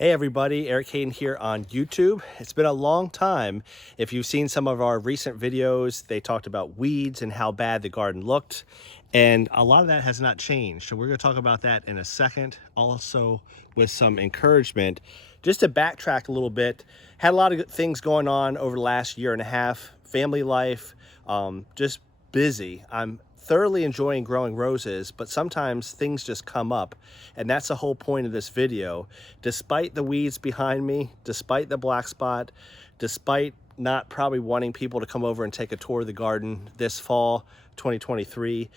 Hey everybody, Eric Hayden here on YouTube. It's been a long time. If you've seen some of our recent videos, they talked about weeds and how bad the garden looked. And a lot of that has not changed. So we're going to talk about that in a second. Also with some encouragement. Just to backtrack a little bit, had a lot of good things going on over the last year and a half. Family life, just busy. I'm thoroughly enjoying growing roses, but sometimes things just come up, and that's the whole point of this video. Despite the weeds behind me, despite the black spot, despite not probably wanting people to come over and take a tour of the garden this fall 2023,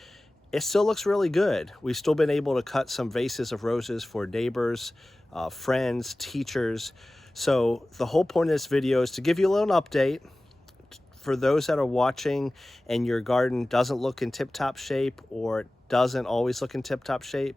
it still looks really good. We've still been able to cut some vases of roses for neighbors, friends, teachers. So the whole point of this video is to give you a little update for those that are watching and your garden doesn't look in tip-top shape, or it doesn't always look in tip-top shape.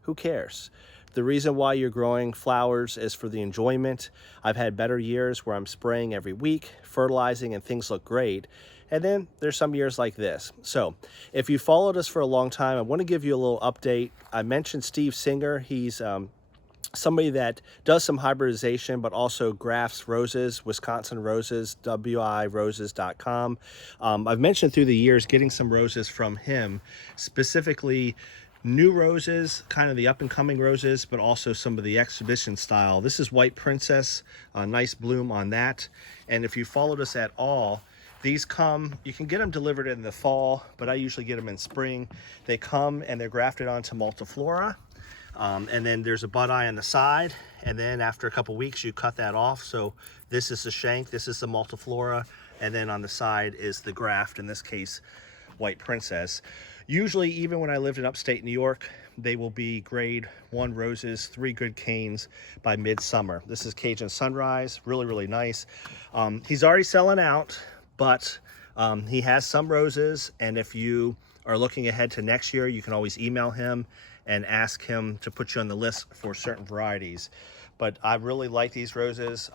Who cares? The reason why you're growing flowers is for the enjoyment. I've had better years where I'm spraying every week, fertilizing, and things look great. And then there's some years like this. So if you followed us for a long time, I want to give you a little update. I mentioned Steve Singer. He's somebody that does some hybridization, but also grafts roses, Wisconsin Roses, wiroses.com. I've mentioned through the years getting some roses from him, specifically new roses, kind of the up and coming roses, but also some of the exhibition style. This is White Princess, a nice bloom on that. And if you followed us at all, these come, you can get them delivered in the fall, but I usually get them in spring. They come and they're grafted onto Multiflora. And then there's a bud eye on the side, and then after a couple weeks you cut that off. So this is the shank, this is the Multiflora, and then on the side is the graft, in this case White Princess. Usually, even when I lived in upstate New York, they will be grade 1 roses, 3 good canes by midsummer. This is Cajun Sunrise, really nice. He's already selling out, but he has some roses, and if you are looking ahead to next year, you can always email him and ask him to put you on the list for certain varieties. But I really like these roses.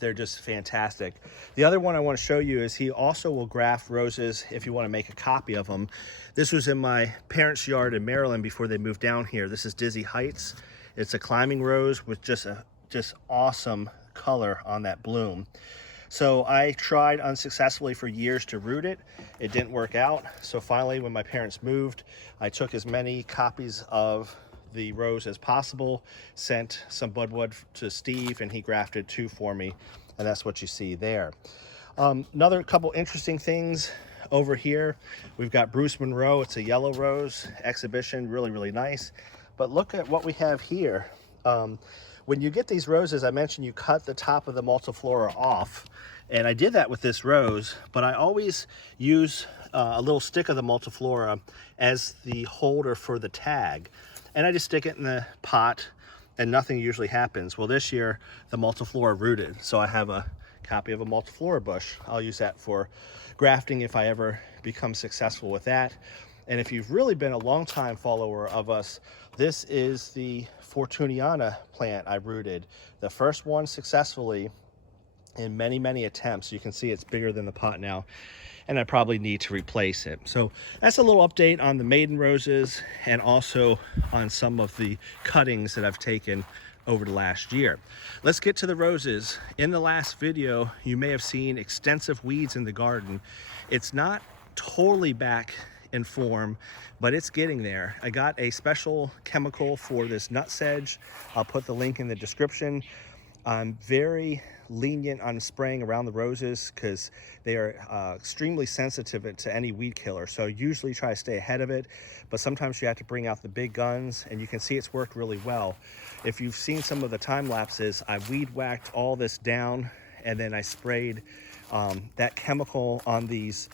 They're just fantastic. The other one I want to show you is he also will graft roses if you want to make a copy of them. This was in my parents' yard in Maryland before they moved down here. This is Dizzy Heights. It's a climbing rose with just awesome color on that bloom. So I tried unsuccessfully for years to root it. It didn't work out. So finally, when my parents moved, I took as many copies of the rose as possible, sent some budwood to Steve, and he grafted 2 for me. And that's what you see there. Another couple interesting things over here. We've got Bruce Monroe. It's a yellow rose exhibition, really nice. But look at what we have here. When you get these roses, I mentioned you cut the top of the Multiflora off, and I did that with this rose, but I always use a little stick of the Multiflora as the holder for the tag, and I just stick it in the pot and nothing usually happens. Well, this year the Multiflora rooted, so I have a copy of a Multiflora bush. I'll use that for grafting if I ever become successful with that. And if you've really been a long time follower of us, this is the Fortuniana plant I rooted. The first one successfully in many attempts. You can see it's bigger than the pot now, and I probably need to replace it. So that's a little update on the maiden roses and also on some of the cuttings that I've taken over the last year. Let's get to the roses. In the last video, you may have seen extensive weeds in the garden. It's not totally back in form, but it's getting there. I got a special chemical for this nutsedge. I'll put the link in the description. I'm very lenient on spraying around the roses because they are extremely sensitive to any weed killer. So I usually try to stay ahead of it, but sometimes you have to bring out the big guns, and you can see it's worked really well. If you've seen some of the time lapses, I weed whacked all this down, and then I sprayed that chemical on these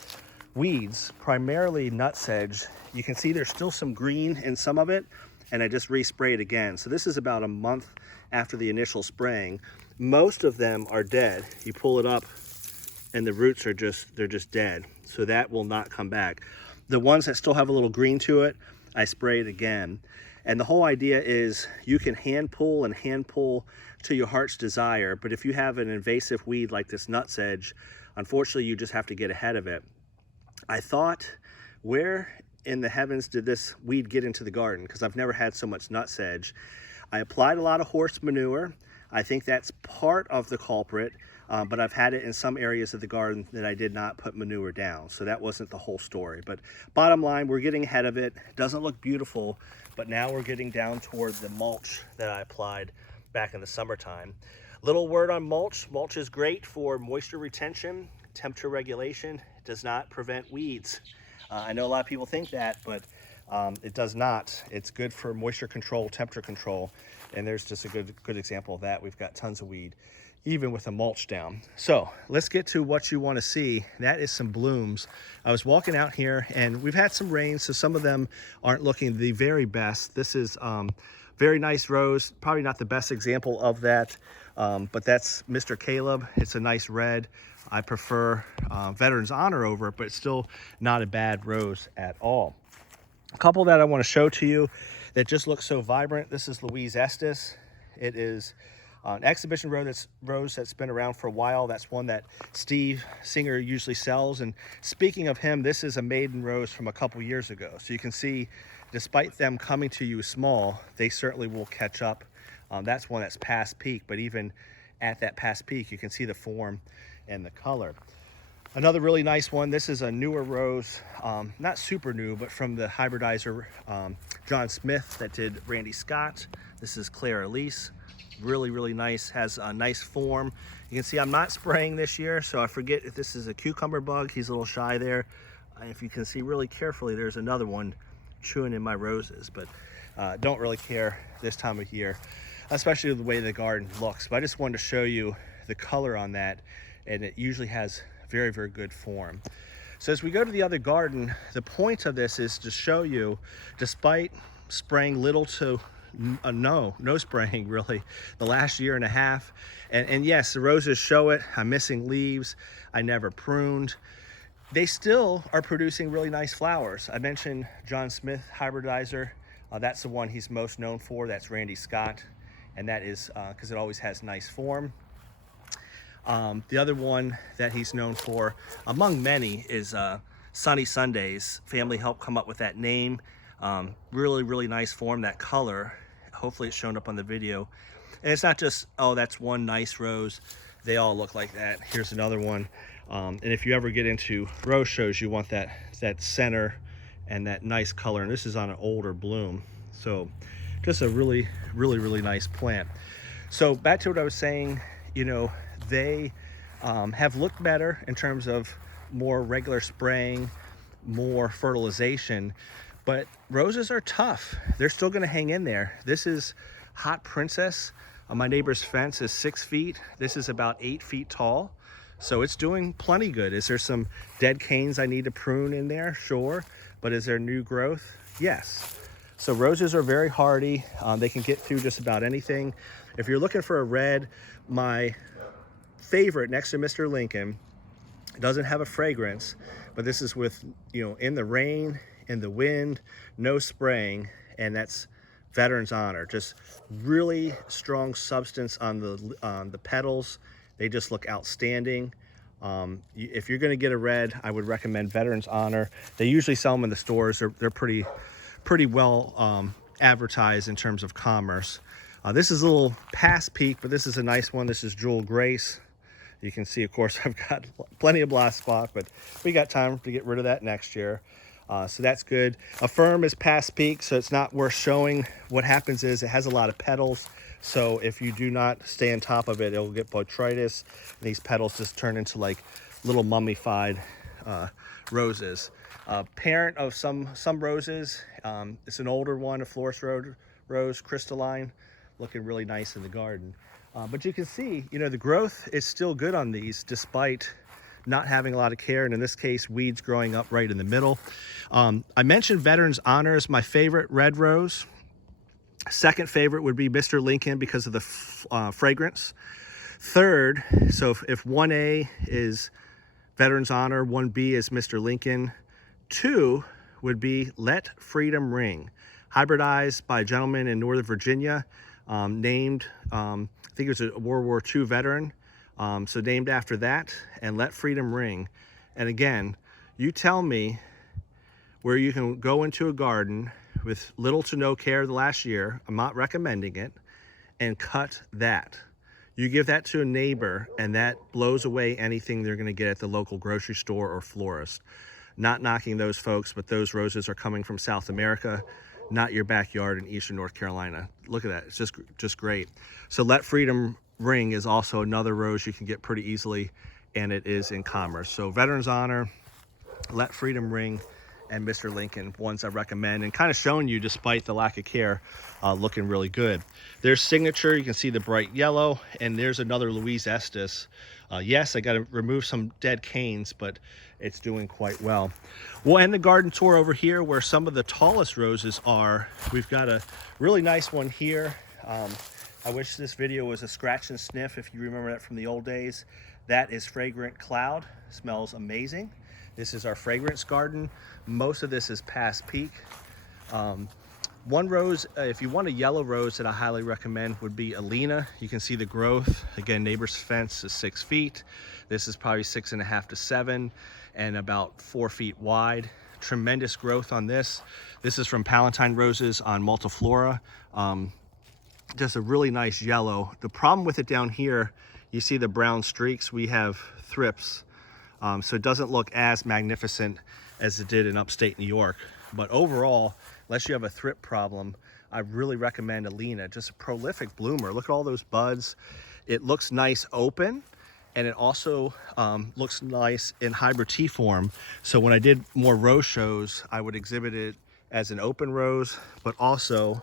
weeds, primarily nutsedge. You can see there's still some green in some of it, and I just resprayed again. So this is about a month after the initial spraying. Most of them are dead. You pull it up and the roots are they're just dead. So that will not come back. The ones that still have a little green to it, I sprayed again. And the whole idea is you can hand pull to your heart's desire, but if you have an invasive weed like this nutsedge, unfortunately you just have to get ahead of it. I thought, where in the heavens did this weed get into the garden? Because I've never had so much nutsedge. I applied a lot of horse manure. I think that's part of the culprit, but I've had it in some areas of the garden that I did not put manure down. So that wasn't the whole story. But bottom line, we're getting ahead of it. Doesn't look beautiful, but now we're getting down toward the mulch that I applied back in the summertime. Little word on mulch. Mulch is great for moisture retention, temperature regulation. It does not prevent weeds. I know a lot of people think that, but it does not. It's good for moisture control, temperature control, and there's just a good example of that. We've got tons of weed, even with the mulch down. So let's get to what you want to see. That is some blooms. I was walking out here, and we've had some rain, so some of them aren't looking the very best. This is very nice rose, probably not the best example of that, but that's Mr. Caleb. It's a nice red. I prefer Veteran's Honor over it, but it's still not a bad rose at all. A couple that I want to show to you that just look so vibrant. This is Louise Estes. It is an exhibition rose that's been around for a while. That's one that Steve Singer usually sells. And speaking of him, this is a maiden rose from a couple years ago. So you can see, despite them coming to you small, they certainly will catch up. That's one that's past peak, but even at that past peak, you can see the form and the color. Another really nice one, this is a newer rose, not super new, but from the hybridizer John Smith that did Randy Scott. This is Claire Elise. Really nice, has a nice form. You can see I'm not spraying this year, so I forget if this is a cucumber bug. He's a little shy there. If you can see really carefully, there's another one chewing in my roses, but don't really care this time of year, especially the way the garden looks. But I just wanted to show you the color on that, and it usually has very good form. So as we go to the other garden, the point of this is to show you, despite spraying little to no spraying really the last year and a half, and yes, the roses show it. I'm missing leaves. I never pruned. They still are producing really nice flowers. I mentioned John Smith hybridizer. That's the one he's most known for. That's Randy Scott, and that is because it always has nice form. The other one that he's known for, among many, is Sunny Sundays. Family helped come up with that name. Really nice form, that color. Hopefully it's shown up on the video. And it's not just, oh, that's one nice rose. They all look like that. Here's another one. And if you ever get into rose shows, you want that center and that nice color. And this is on an older bloom. So just a really nice plant. So back to what I was saying, you know, they have looked better in terms of more regular spraying, more fertilization, but roses are tough. They're still going to hang in there. This is Hot Princess. My neighbor's fence is 6 feet. This is about 8 feet tall, so it's doing plenty good. Is there some dead canes I need to prune in there? Sure. But is there new growth? Yes. So roses are very hardy. They can get through just about anything. If you're looking for a red, my favorite next to Mr. Lincoln, doesn't have a fragrance, but this is with, you know, in the rain, in the wind, no spraying, and that's Veteran's Honor. Just really strong substance on the petals. They just look outstanding. If you're going to get a red, I would recommend Veteran's Honor. They usually sell them in the stores. They're pretty well advertised in terms of commerce. This is a little past peak, but this is a nice one. This is Jewel Grace. You can see, of course, I've got plenty of blast spot, but we got time to get rid of that next year. So that's good. Affirm is past peak, so it's not worth showing. What happens is it has a lot of petals, so if you do not stay on top of it, it'll get botrytis, and these petals just turn into like little mummified roses. Parent of some roses, it's an older one, a florist rose, crystalline, looking really nice in the garden. But you can see, you know, the growth is still good on these despite not having a lot of care, and in this case, weeds growing up right in the middle. I mentioned Veteran's Honor is my favorite red rose. Second favorite would be Mr. Lincoln because of the fragrance. Third, so if 1A is Veteran's Honor, 1B is Mr. Lincoln. 2 would be Let Freedom Ring, hybridized by a gentleman in Northern Virginia, named, I think it was a World War II veteran, so named after that, and Let Freedom Ring. And again, you tell me where you can go into a garden with little to no care the last year, I'm not recommending it, and cut that. You give that to a neighbor and that blows away anything they're gonna get at the local grocery store or florist. Not knocking those folks, but those roses are coming from South America, not your backyard in Eastern North Carolina. Look at that, it's just great. So Let Freedom Ring is also another rose you can get pretty easily, and it is in commerce. So Veterans Honor, Let Freedom Ring, and Mr. Lincoln, ones I recommend, and kind of showing you, despite the lack of care, looking really good. There's Signature, you can see the bright yellow, and there's another Louise Estes. Yes, I got to remove some dead canes, but it's doing quite well. We'll end the garden tour over here where some of the tallest roses are. We've got a really nice one here. I wish this video was a scratch and sniff, if you remember that from the old days. That is Fragrant Cloud, smells amazing. This is our fragrance garden. Most of this is past peak. One rose, if you want a yellow rose that I highly recommend, would be Alina. You can see the growth. Again, neighbor's fence is 6 feet. This is probably 6.5 to 7 and about 4 feet wide. Tremendous growth on this. This is from Palatine Roses on Multiflora. Just a really nice yellow. The problem with it down here, you see the brown streaks. We have thrips. So it doesn't look as magnificent as it did in upstate New York. But overall, unless you have a thrip problem, I really recommend Alina. Just a prolific bloomer. Look at all those buds. It looks nice open, and it also looks nice in hybrid tea form. So when I did more rose shows, I would exhibit it as an open rose, but also,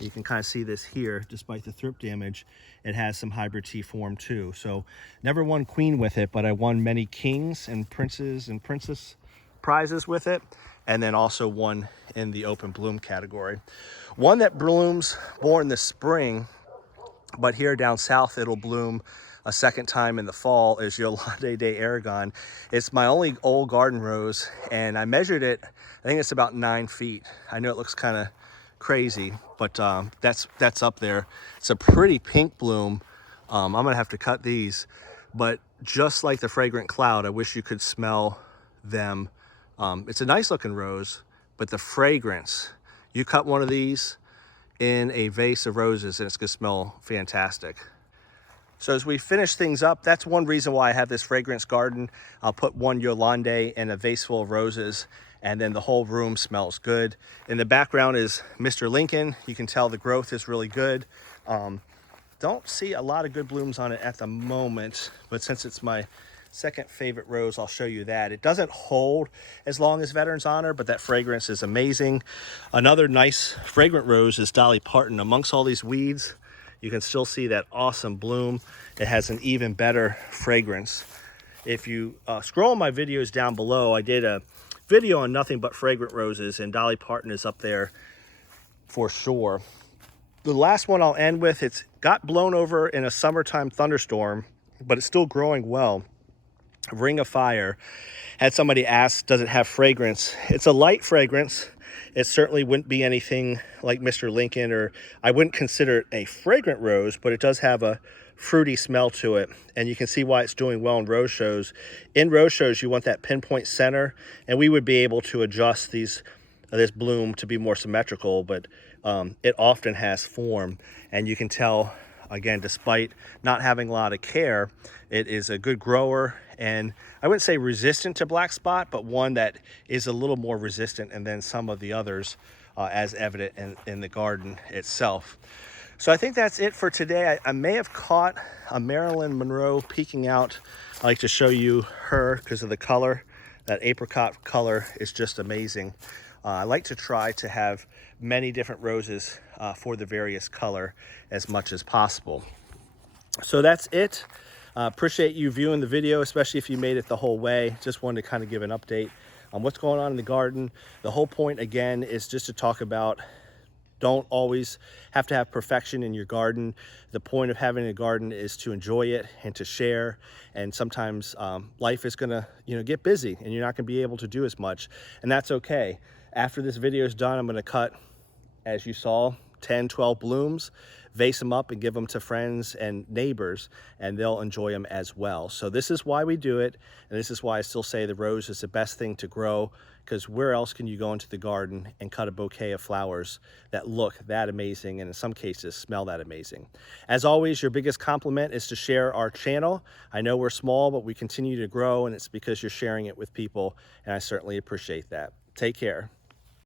you can kind of see this here, despite the thrip damage, it has some hybrid tea form too. So never won queen with it, but I won many kings and princes and princess prizes with it, and then also one in the open bloom category. One that blooms more in the spring, but here down south it'll bloom a second time in the fall, is Yolande de Aragon. It's my only old garden rose, and I measured it, I think it's about 9 feet. I know it looks kind of crazy, but that's up there. It's a pretty pink bloom. I'm gonna have to cut these, but just like the Fragrant Cloud, I wish you could smell them. It's a nice looking rose, but the fragrance, you cut one of these in a vase of roses and it's gonna smell fantastic. So as we finish things up, that's one reason why I have this fragrance garden. I'll put one Yolande in a vase full of roses, and then the whole room smells good. In the background is Mr. Lincoln. You can tell the growth is really good. Don't see a lot of good blooms on it at the moment, but since it's my second favorite rose, I'll show you that. It doesn't hold as long as Veterans Honor, but that fragrance is amazing. Another nice fragrant rose is Dolly Parton. Amongst all these weeds, you can still see that awesome bloom. It has an even better fragrance. If you scroll my videos down below, I did a video on nothing but fragrant roses, and Dolly Parton is up there for sure. The last one I'll end with, it's got blown over in a summertime thunderstorm, but it's still growing well. Ring of Fire. Had somebody ask, does it have fragrance? It's a light fragrance. It certainly wouldn't be anything like Mr. Lincoln, or I wouldn't consider it a fragrant rose, but it does have a fruity smell to it, and you can see why it's doing well in rose shows. In rose shows, you want that pinpoint center, and we would be able to adjust this bloom to be more symmetrical, but it often has form, and you can tell, again, despite not having a lot of care, it is a good grower, and I wouldn't say resistant to black spot, but one that is a little more resistant than some of the others, as evident in the garden itself. So I think that's it for today. I may have caught a Marilyn Monroe peeking out. I like to show you her because of the color. That apricot color is just amazing. I like to try to have many different roses for the various color as much as possible. So that's it. Appreciate you viewing the video, especially if you made it the whole way. Just wanted to kind of give an update on what's going on in the garden. The whole point, again, is just to talk about, don't always have to have perfection in your garden. The point of having a garden is to enjoy it and to share. And sometimes life is gonna, get busy, and you're not gonna be able to do as much, and that's okay. After this video is done, I'm gonna cut, as you saw, 10, 12 blooms, vase them up and give them to friends and neighbors, and they'll enjoy them as well. So this is why we do it, and this is why I still say the rose is the best thing to grow, because where else can you go into the garden and cut a bouquet of flowers that look that amazing and in some cases smell that amazing? As always, your biggest compliment is to share our channel. I know we're small, but we continue to grow, and it's because you're sharing it with people, and I certainly appreciate that. Take care.